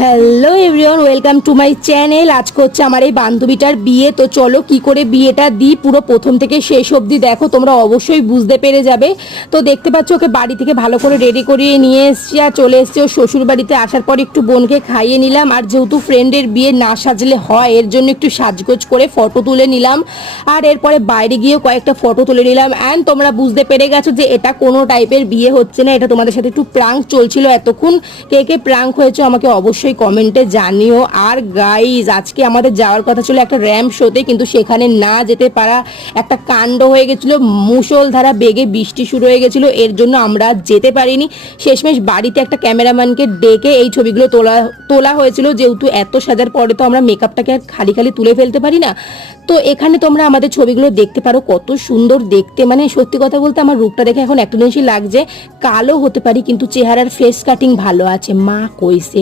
Hello everyone, welcome to my channel. আজকে হচ্ছে আমার এই বান্ধবীটার বিয়ে। তো চলো কি করে বিয়েটা দিই পুরো প্রথম থেকে শেষ অবধি দেখো, তোমরা অবশ্যই বুঝতে পেরে যাবে। তো দেখতে পাচ্ছ ওকে বাড়ি থেকে ভালো করে রেডি করিয়ে নিয়ে এসছি আর চলে এসছি ওর শ্বশুর বাড়িতে। আসার পর একটু বোনকে খাইয়ে নিলাম, আর যেহেতু ফ্রেন্ডের বিয়ে না সাজলে হয় এর জন্য একটু সাজগোজ করে ফটো তুলে নিলাম। আর এরপরে বাইরে গিয়েও কয়েকটা ফটো তুলে নিলাম। অ্যান্ড তোমরা বুঝতে পেরে গেছো যে এটা কোনো টাইপের বিয়ে হচ্ছে না, এটা তোমাদের সাথে একটু প্রাঙ্ক চলছিল এতক্ষণ। কে কে প্রাঙ্ক হয়েছে আমাকে অবশ্যই কমেন্টে জানিও। আর গাইজ, আজকে আমাদের যাওয়ার কথা ছিল একটা র্যাম্প শোতে, কিন্তু সেখানে না যেতে পারা একটা কাণ্ড হয়ে গেছিল। মুষলধারা বেগে বৃষ্টি শুরু হয়ে গেছিল, এর জন্য আমরা যেতে পারিনি। শেষমেশ বাড়িতে একটা ক্যামেরাম্যানকে ডেকে এই ছবিগুলো তোলা হয়েছিল, যেহেতু এত সাজার পরে তো আমরা মেকআপটাকে আর খালি খালি তুলে ফেলতে পারি না। তো এখানে তোমরা আমাদের ছবিগুলো দেখতে পারো, কত সুন্দর দেখতে। মানে সত্যি কথা বলতে আমার রূপটা দেখে এখন একটা জিনিসই লাগছে, কালো হতে পারি কিন্তু চেহারার ফেস কাটিং ভালো আছে। মা কইছে।